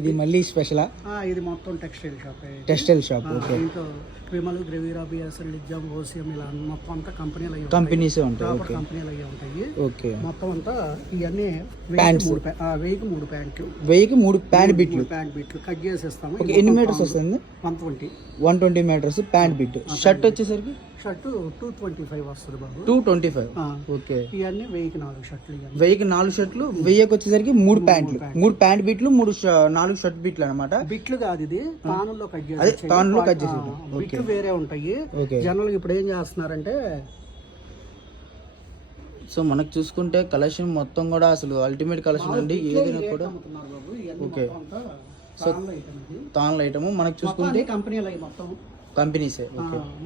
ఇది మళ్ళీ స్పెషలా? ఇది మొత్తం textile shop. Textile shop. Okay. దీంట్లో విమల్, గ్రెవీరా, బిఎస్ఎల్, లిజామ్, ఓసిఎం ఇలా మొత్తం అంతా కంపెనీసే ఉంటాయి. ఓకే. కంపెనీలు అయ్యి ఉంటాయి. ఓకే. మొత్తం అంతా ఇవన్నీ ప్యాంట్స్ 1000కి 3 ప్యాంట్లు. 1000కి 3 ప్యాంట్ బిట్లు కట్ చేసేస్తాము. ఓకే. ఎన్ని మీటర్స్ వస్తుంది? 120 మీటర్స్ ప్యాంట్ బిట్. షర్ట్ వచ్చేసరికి షర్ట్ 225 వస్తుంది బాబు. 225. ఓకే. ఇవన్నీ 1000కి 4 షర్ట్లు. 1000కి 4 షర్ట్లు. 1000కి వచ్చేసరికి 3 ప్యాంట్లు, 3 ప్యాంట్ బిట్లు, 4 షర్ట్ బిట్లు అనమాట. బిట్లు కాదు, ఇది తానుల్లో కట్ చేసి. అదే తానుల్లో కట్ చేసి. బిట్లు వేరే ఉంటాయి. జనరల్ ఇప్పుడు ఏం చేస్తున్నారంటే, సో మనకు చూసుకుంటే కలెక్షన్ మొత్తం కూడా అసలు అల్టిమేట్ కలెక్షన్ అండి. ఏదైనా కూడా ఓకే. సో తాన్ల ఐటమ్ మనకు చూసుకుంటే కంపెనీలు అవి మొత్తం కంపెనీసే.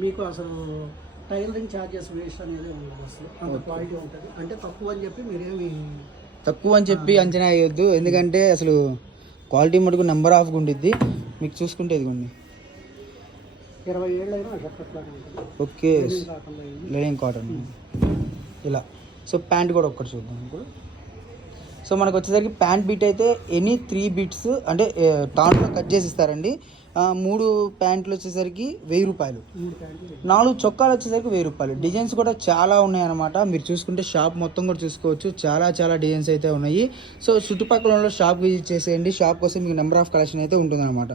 మీకు అసలు టైలరింగ్ ఛార్జెస్ వేస్ట్ అనేది ఉండదు. అసలు అంత క్వాలిటీ ఉంటుంది. అంటే తక్కువ అని చెప్పి మీరేమి అంచనా వేయొద్దు. ఎందుకంటే అసలు క్వాలిటీ మటుకు నెంబర్ ఆఫ్ ఉండిద్ది. మీకు చూసుకుంటే ఇదిగోండి 20 ఏళ్ళైనా చెప్పట్లాగా ఉంటుంది. ఓకే. లెనిన్ కాటన్ ఇలా. సో ప్యాంట్ కూడా ఒక్కటి చూద్దాం ఇప్పుడు. సో మనకు వచ్చేసరికి ప్యాంట్ బీట్ అయితే ఎనీ 3 బీట్స్ అంటే టాన్లో కట్ చేసి ఇస్తారండి. 3 ప్యాంట్లు వచ్చేసరికి 1000 రూపాయలు. 4 చొక్కాలు వచ్చేసరికి 1000 రూపాయలు. డిజైన్స్ కూడా చాలా ఉన్నాయి అనమాట. మీరు చూసుకుంటే షాప్ మొత్తం కూడా చూసుకోవచ్చు. చాలా డిజైన్స్ అయితే ఉన్నాయి. సో చుట్టుపక్కల షాప్ విజిట్ చేసేయండి. షాప్ కోసం మీకు నెంబర్ ఆఫ్ కలెక్షన్ అయితే ఉంటుంది అనమాట.